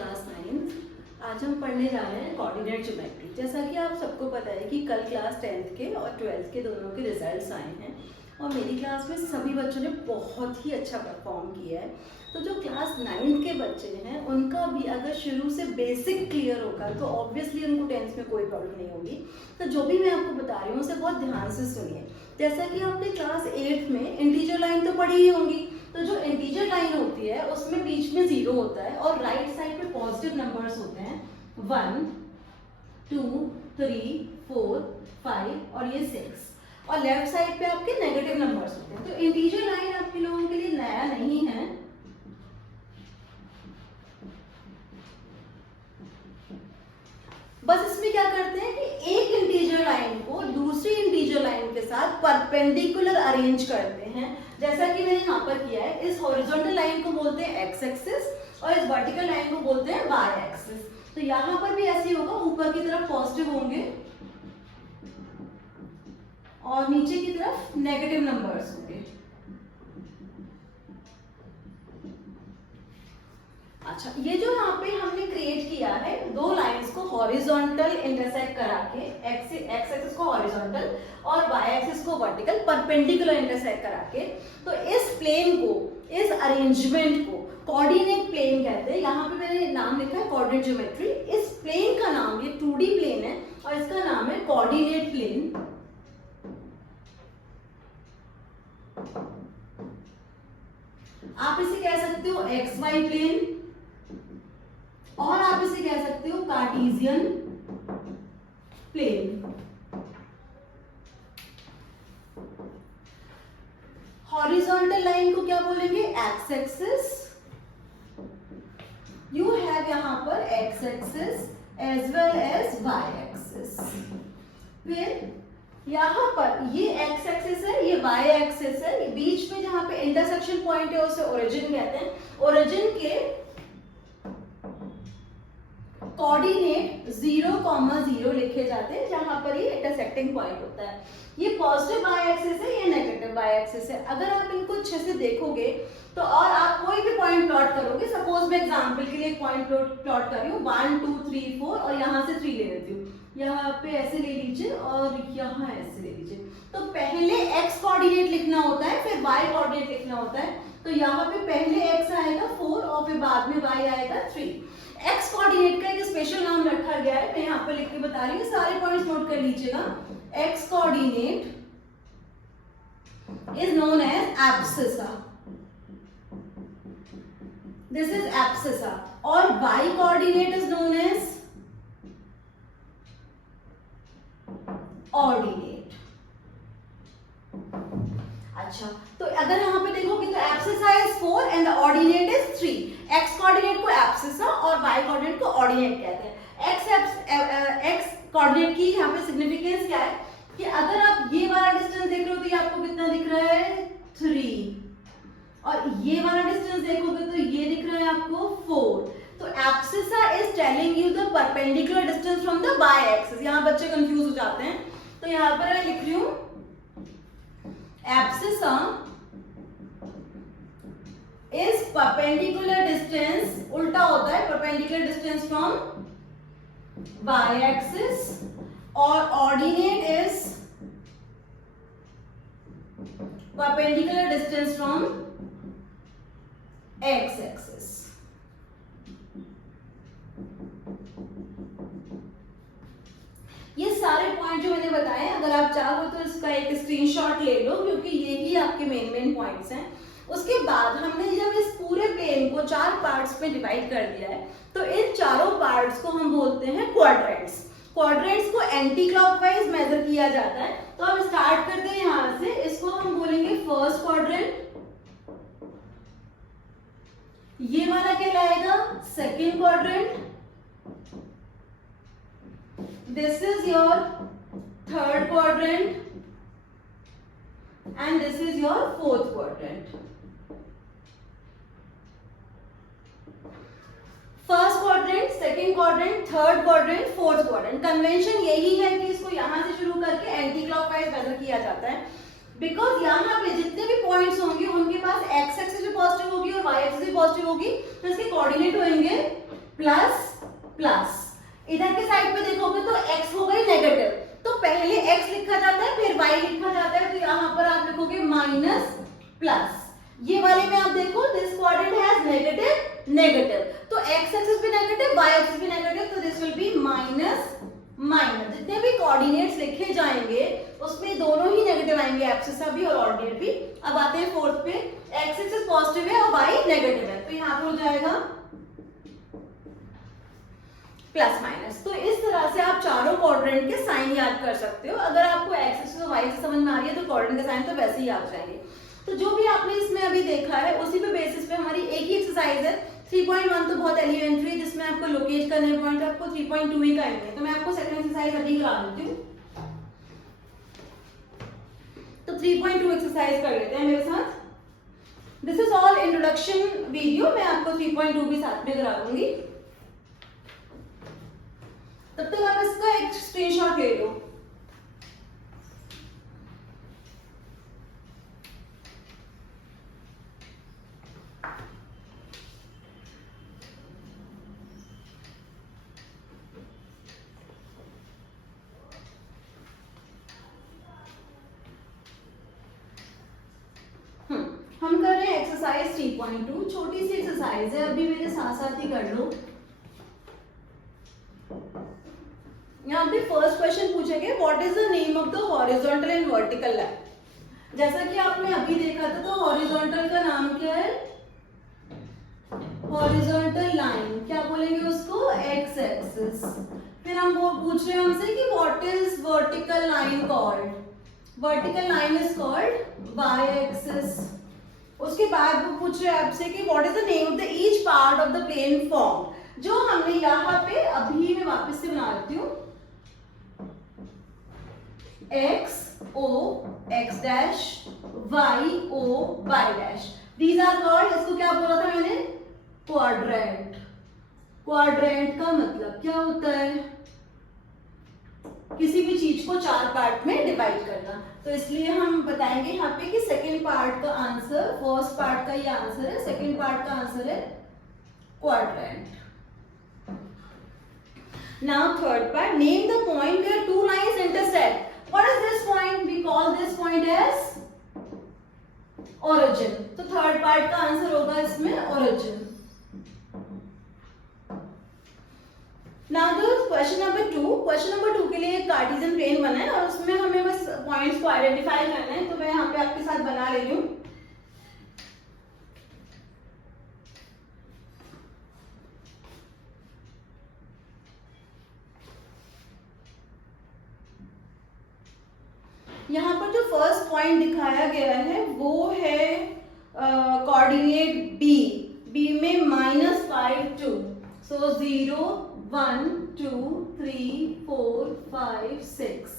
Class 9। आज हम पढ़ने जा रहे हैं कोऑर्डिनेट ज्योमेट्री। जैसा कि आप सबको पता है कि कल क्लास 10th के और 12th के दोनों के रिजल्ट्स आए हैं और मेरी क्लास में सभी बच्चों ने बहुत ही अच्छा परफॉर्म किया है। तो जो क्लास 9th के बच्चे हैं उनका भी अगर शुरू से बेसिक क्लियर होगा तो ऑब्वियसली उनको 10th में कोई प्रॉब्लम नहीं होगी। तो जो भी मैं आपको बता रही हूँ उसे बहुत ध्यान से सुनिए। जैसा कि आपने क्लास 8th में इंटीजर लाइन तो पढ़ी ही होंगी, तो जो इंटीजर लाइन होती है उसमें बीच में 0 होता है और राइट साइड पे पॉजिटिव नंबर्स होते हैं 1, 2, 3, 4, 5 और ये 6 और लेफ्ट साइड पे आपके नेगेटिव नंबर्स होते हैं। तो इंटीजर लाइन आपके लोगों के लिए नया नहीं है। बस इसमें क्या करते हैं कि एक इंटीजर लाइन को दूसरी इंटीजर लाइन के साथ परपेंडिकुलर अरेंज करते हैं, जैसा कि मैंने यहाँ पर किया है। इस हॉरिजॉन्टल लाइन को बोलते हैं एक्स एक्सिस और इस वर्टिकल लाइन को बोलते हैं वाई एक्सिस। तो यहाँ पर भी ऐसे ही होगा, ऊपर की तरफ पॉजिटिव होंगे और नीचे की तरफ नेगेटिव नंबर्स होंगे। अच्छा, ये जो यहाँ पे हमने क्रिएट किया है दो लाइंस को हॉरिजॉन्टल इंटरसेक्ट करा के, एक्स एक्सिस को हॉरिजॉन्टल और वाई एक्सिस को वर्टिकल परपेंडिकुलर इंटरसेक्ट करा के, तो इस प्लेन को, इस अरेंजमेंट को कोऑर्डिनेट प्लेन कहते हैं। यहाँ पे मैंने नाम लिखा है कोऑर्डिनेट ज्योमेट्री। इस प्लेन का नाम, ये 2D प्लेन है और इसका नाम है कोऑर्डिनेट प्लेन। आप इसे कह सकते हो XY प्लेन और आप इसे कह सकते हो कार्टेशियन प्लेन। हॉरिजॉन्टल लाइन को क्या बोलेंगे? X axis. यू हैव यहां पर X axis as well as Y axis. फिर यहां पर ये एक्स एक्सिस है, ये वाई एक्सिस है, बीच में जहां पे इंटरसेक्शन पॉइंट है उसे ओरिजिन कहते हैं। ओरिजिन के कोऑर्डिनेट 0,0 लिखे जाते हैं जहां पर ये इंटरसेक्टिंग पॉइंट होता है। ये पॉजिटिव वाई एक्सिस है, ये नेगेटिव वाई एक्सिस है। अगर आप इनको अच्छे से देखोगे तो और आप कोई भी पॉइंट प्लॉट करोगे, सपोज मैं एग्जांपल के लिए एक पॉइंट प्लॉट कर रही हूँ 1, 2, 3, 4 और यहाँ से 3 ले लेती हूँ। यहाँ पे ऐसे ले लीजिए और यहाँ ऐसे ले लीजिए। तो पहले x कोऑर्डिनेट लिखना होता है, फिर y कोऑर्डिनेट लिखना होता है। तो यहाँ पे पहले x आएगा 4 और फिर बाद में y आएगा 3। x कोऑर्डिनेट का एक स्पेशल नाम रखा गया है, मैं यहाँ पे लिख के बता रही हूँ, सारे पॉइंट्स नोट कर लीजिएगा। x coordinate is known as abscissa. This is abscissa. और y coordinate is known as ordinate. अच्छा, तो अगर यहाँ पे देखोगे तो abscissa is 4 and the ordinate is 3. x coordinate को abscissa और y coordinate को ordinate कहते हैं। x coordinate की यहाँ पे सिग्निफिकेंस क्या है कि अगर आप ये वाला डिस्टेंस देख रहे हो तो ये आपको कितना दिख रहा है? 3 और ये वाला डिस्टेंस देखोगे तो ये दिख रहा है आपको 4। तो abscissa is telling you the perpendicular distance from the y axis। यहाँ बच्चे कंफ्यूज हो जाते हैं, तो यहाँ पर मैं लिख रही हूँ abscissa is perpendicular distance, उल्टा होता है perpendicular distance from y axis और ordinate is perpendicular distance from x axis। ये सारे पॉइंट जो मैंने बताए, अगर आप चाहो तो इसका एक स्क्रीनशॉट ले लो क्योंकि ये ही आपके मेन पॉइंट्स हैं। उसके बाद हमने जब इस पूरे प्लेन को 4 पार्ट्स में डिवाइड कर दिया है तो इन चारों पार्ट्स को हम बोलते हैं क्वाड्रेंट्स। क्वाड्रेंट्स को एंटी क्लॉकवाइज मेजर किया जाता है। तो हम स्टार्ट करते हैं यहां से। इसको हम बोलेंगे फर्स्ट क्वाड्रेंट, ये वाला कहलाएगा second quadrant, this is your third quadrant and this is your fourth quadrant। First quadrant, second quadrant, third quadrant, fourth quadrant. Convention यही है कि इसको यहां से शुरू करके एंटी क्लॉकवाइज मेजर किया जाता है, बिकॉज यहाँ पे जितने भी पॉइंट्स होंगे उनके पास एक्स एक्सिस भी पॉजिटिव होगी और वाई एक्सिस भी पॉजिटिव होगी, तो इसके कोऑर्डिनेट होंगे प्लस प्लस। इधर के साइड पे देखोगे तो x हो गई नेगेटिव, तो पहले x लिखा जाता है फिर y लिखा जाता है, तो यहाँ पर आप लिखोगे माइनस प्लस। ये वाले में आप देखो this coordinate has negative negative, तो x एक्सिस भी नेगेटिव y एक्सिस भी नेगेटिव, तो this will be minus minus. जितने भी कोऑर्डिनेट्स लिखे जाएंगे उसमें दोनों ही नेगेटिव आएंगे, एक्सिस भी और ऑर्डिनेट भी। अब आते हैं फोर्थ पे, x एक्सिस पॉजिटिव है और y नेगेटिव है, तो यहाँ पर हो जाएगा प्लस माइनस। तो इस तरह से आप चारों क्वाड्रेंट के साइन याद कर सकते हो। अगर आपको x एक्सिस और y एक्सिस समझ में आ रही है तो क्वाड्रेंट के साइन तो वैसे ही आ जाएंगे। तो जो भी आपने इसमें अभी देखा है उसी पे बेसिस पे हमारी एक ही एक्सरसाइज है। 3.1 तो बहुत एलिमेंट्री, जिसमें आपको लोकेट करने पॉइंट आपको 3.2 ही करने हैं, तो मैं आपको सेकंड एक्सरसाइज अभी करा देती हूँ। तो 3.2 एक्सरसाइज कर लेते हैं मेरे साथ। This is all introduction video, मैं आपको 3.2 भी साथ में करा दूंगी। तब तक आप इसका एक स्क्रीनशॉट ले लो। हम कर रहे हैं एक्सरसाइज 3.2, छोटी सी एक्सरसाइज है, अभी मेरे साथ साथ ही कर लो। यहाँ पे फर्स्ट क्वेश्चन पूछेंगे what is the name of the horizontal and vertical line. जैसा कि आपने अभी देखा था, तो हॉरिजॉन्टल का नाम क्या है, हॉरिजॉन्टल लाइन, क्या बोलेंगे उसको, एक्स एक्सिस। फिर हम वो पूछ रहे हैं हमसे कि what is vertical line called, vertical line is called Y axis. उसके बाद वो पूछ रहे हैं आपसे कि what is the name of the each part of the plane form, जो हमने यहाँ पे अभी मैं वापस से बना देती हूँ, x o x dash y o y dash, these are called, इसको क्या बोला था मैंने, क्वाड्रेंट। क्वाड्रेंट का मतलब क्या होता है, किसी भी चीज को चार पार्ट में डिवाइड करना। तो इसलिए हम बताएंगे यहाँ पे कि सेकेंड पार्ट का आंसर, फर्स्ट पार्ट का ये आंसर है, सेकेंड पार्ट का आंसर है quadrant. Now third part, name the point where two lines intersect. What is this point? We call this point as origin. तो थर्ड पार्ट का answer होगा इसमें origin. Now the question number 2. Question number 2 के लिए एक Cartesian plane बना है और उसमें हमें बस पॉइंट्स को आइडेंटिफाई करना है, तो मैं यहाँ पे आपके साथ बना ले रही हूँ। यहाँ पर जो फर्स्ट पॉइंट दिखाया गया है वो है कोऑर्डिनेट बी, बी में -5 2, सो 0 1 2 3 4 5 6,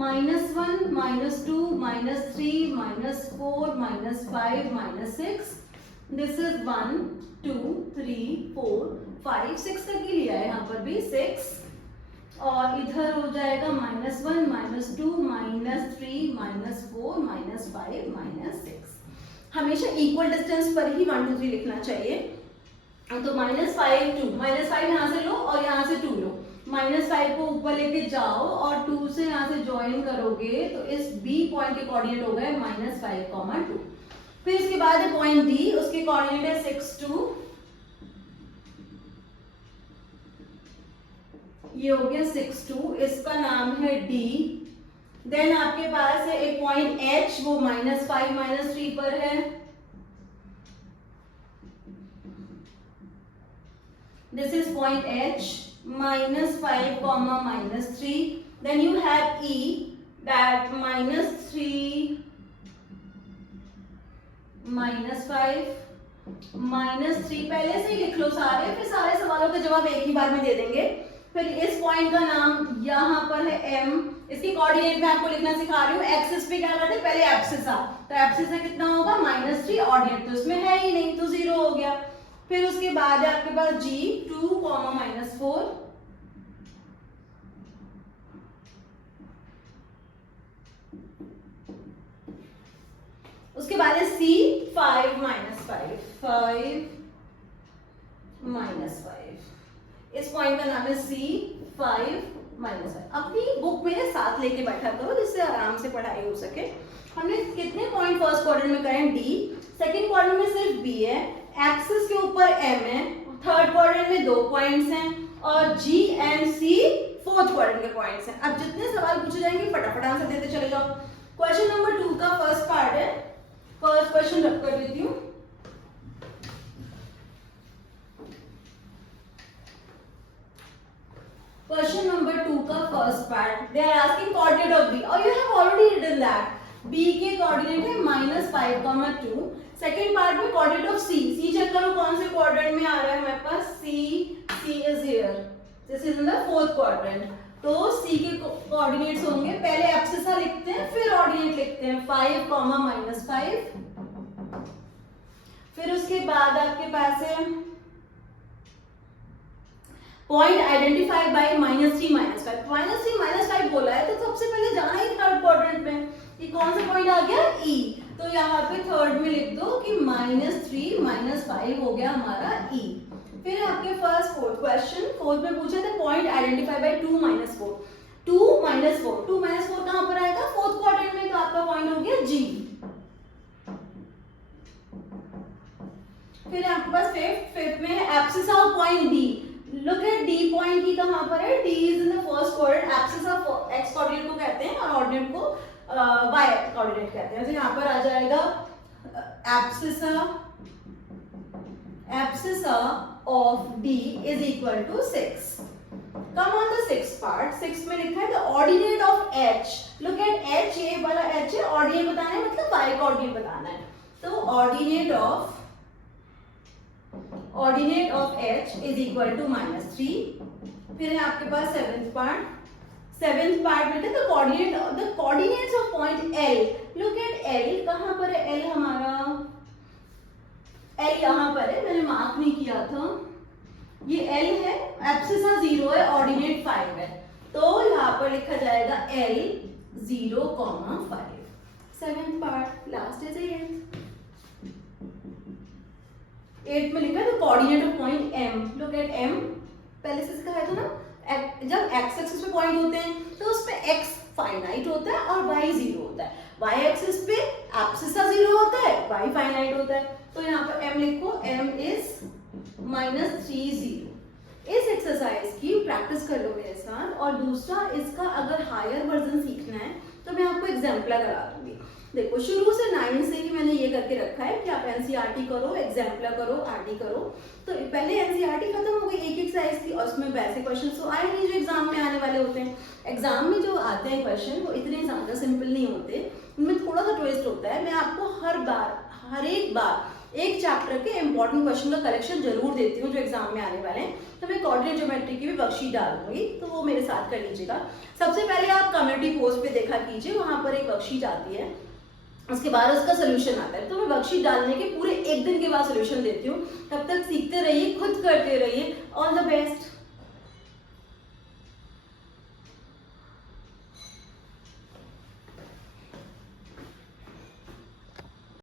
-1 -2 -3 -4 -5 -6, दिस इज 1 2 3 4 5 6 तक ही लिया है यहाँ पर भी 6, और इधर हो जाएगा -1 -2 -3 -4 -5 -6। हमेशा इक्वल डिस्टेंस पर ही 1 2 3 लिखना चाहिए। तो -5 2, -5 यहाँ से लो और यहाँ से 2 लो, -5 को ऊपर लेके जाओ और 2 से यहाँ से ज्वाइन करोगे तो इस B पॉइंट के कोऑर्डिनेट हो गए -5, 2। फिर इसके बाद है पॉइंट D, उसके कोऑर्डिनेट है 6 2, ये हो गया 6 2, इसका नाम है D। देन आपके पास है एक पॉइंट H, वो -5 -3 पर है, this is point H, -5 -3। Then you have E, that -3 -5 -3, पहले से ही लिख लो सारे, फिर सारे सवालों के जवाब एक ही बार में दे देंगे। फिर इस पॉइंट का नाम यहाँ पर है M, इसकी कोऑर्डिनेट में आपको लिखना सिखा रही हूँ। एक्सिस पे क्या करते हैं, पहले एब्सिस था, तो एब्सिस में कितना होगा -3, ऑर्डिनेट तो इसमें है ही नहीं तो 0 हो गया। फिर उसके बाद है आपके पास G 2 -4, उसके बाद है C 5 -5, 5 -5। इस पॉइंट का नाम है C, 5 -5। अपनी बुक मेरे साथ लेके बैठा करो जिससे आराम से पढ़ाई हो सके। हमने कितने पॉइंट फर्स्ट क्वाड्रेंट में करें? D। सेकंड क्वाड्रेंट में सिर्फ B है, एक्सिस के ऊपर M है, थर्ड क्वाड्रेंट में 2 पॉइंट्स हैं और G and C fourth quadrant के पॉइंट्स हैं। अब जितने सवाल पूछे जाएंगे फटाफट आंसर देते चले जाओ। क्वेश्चन नंबर 2 का फर्स्ट पार्ट है, फर्स्ट क्वेश्चन रख कर देती हूँ। Question number 2 का first part, they are asking coordinate of B, और you have already written that. B के coordinate है -5, 2. Second part में coordinate of C. C check करो कौन से quadrant में आ रहा है हमारे पास? C is here. This is in the fourth quadrant. तो C के coordinates होंगे, पहले abscissa लिखते हैं फिर ordinate लिखते हैं, 5, -5. फिर उसके बाद आपके पास है पॉइंट आइडेंटिफाई बाय -3 -5। -3 -5 बोला है तो सबसे पहले जाना ही थर्ड क्वाड्रेंट में। ये कौन सा पॉइंट आ गया? E। तो यहाँ पे थर्ड में लिख दो कि -3 -5 हो गया हमारा E। फिर आपके फर्स्ट फोर्थ क्वेश्चन, फोर्थ में पूछे थे पॉइंट आइडेंटिफाई बाय 2 -4। 2 -4 कहाँ पर आएगा? फोर्थ क्वाड्रेंट में, तो आपका पॉइंट हो गया G। फिर आपके पास फिफ्थ में abscess of point D। Look at D point की कहां पर है? D is in the first quadrant, axis of x coordinate को कहते हैं और ऑर्डिनेट को y कोऑर्डिनेट कहते हैं। तो यहाँ पर आ जाएगा abscissa of D is equal to 6. Come on the sixth part. 6 में लिखा है the ordinate of H. Look at H, ये वाला H है, ऑर्डिनेट बताना है मतलब y कोऑर्डिनेट बताना है। तो ordinate of H is equal to -3. फिर है आपके पास सेवेंथ पार्ट में the coordinates of point L. Look at L, कहाँ पर है L हमारा? L यहाँ पर है, मैंने मार्क नहीं किया था। ये L है, एब्सिसा 0 है, ऑर्डिनेट 5 है, तो यहाँ पर लिखा जाएगा L 0, 5। Seventh part, last is 8 में लिखा है तो coordinate of point M. Look at M, पहले से सिखाया था ना, जब x एक्सिस पे पॉइंट होते हैं तो उसमें x फाइनाइट होता है और y 0 होता है, y एक्सिस पे एब्सिसा 0 होता है, y फाइनाइट होता है। तो यहाँ पर M लिखो, M is -3, 0। इस एक्सरसाइज की प्रैक्टिस कर लो मेरे साथ। और दूसरा, इसका अगर हायर वर्जन सीखना है तो मैं आपको एग्जाम्पल करा दूंगी। देखो शुरू से 9 से ही मैंने ये करके रखा है कि आप एनसीईआरटी करो, एग्जाम्पल करो, आरटी करो। तो पहले एनसीईआरटी खत्म हो गई, एक एक्सरसाइज थी और उसमें वैसे क्वेश्चन तो आए नहीं जो एग्जाम में आने वाले होते हैं। एग्जाम में जो आते हैं क्वेश्चन वो इतने ज्यादा सिंपल नहीं होते, उनमें थोड़ा सा ट्विस्ट होता है। मैं आपको हर एक बार एक चैप्टर के इंपॉर्टेंट क्वेश्चन का कलेक्शन जरूर देती हूँ जो एग्जाम में आने वाले हैं। तो मैं कोऑर्डिनेट ज्योमेट्री की भी वर्कशीट डाल दूंगी, तो वो मेरे साथ कर लीजिएगा। सबसे पहले आप कम्युनिटी पोस्ट पे देखा कीजिए, वहां पर एक वर्कशीट आती है, उसके बाद उसका सोल्यूशन आता है। तो मैं वर्कशीट डालने के पूरे एक दिन के बाद सोल्यूशन देती हूँ। तब तक सीखते रहिए, खुद करते रहिए। All the best.